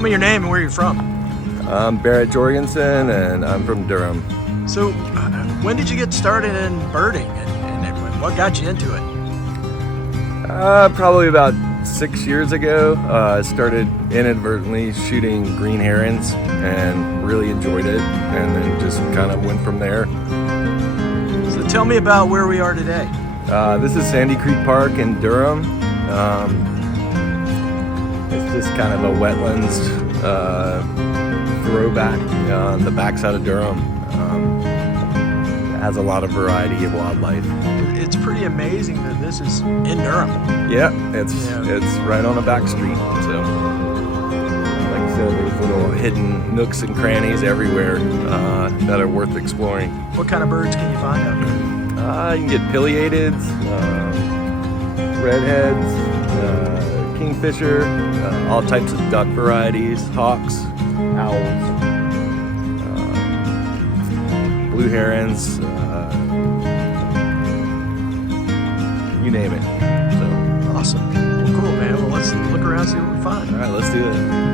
tell me your name and where you're from. I'm Barrett Jorgensen, and I'm from Durham. So, when did you get started in birding, and what got you into it? Probably about 6 years ago. I started inadvertently shooting green herons and really enjoyed it, and then just kind of went from there. So tell me about where we are today. This is Sandy Creek Park in Durham. It's just kind of a wetlands throwback on the backside of Durham. It has a lot of variety of wildlife. It's pretty amazing that this is in Durham. Yeah, it's right on a back street. So, like I said, there's little hidden nooks and crannies everywhere that are worth exploring. What kind of birds can you find out there? You can get pileateds, redheads, kingfisher, all types of duck varieties, hawks, owls, blue herons, you name it. So awesome. Well, cool, man. Well, let's look around and see what we find. all right, let's do it.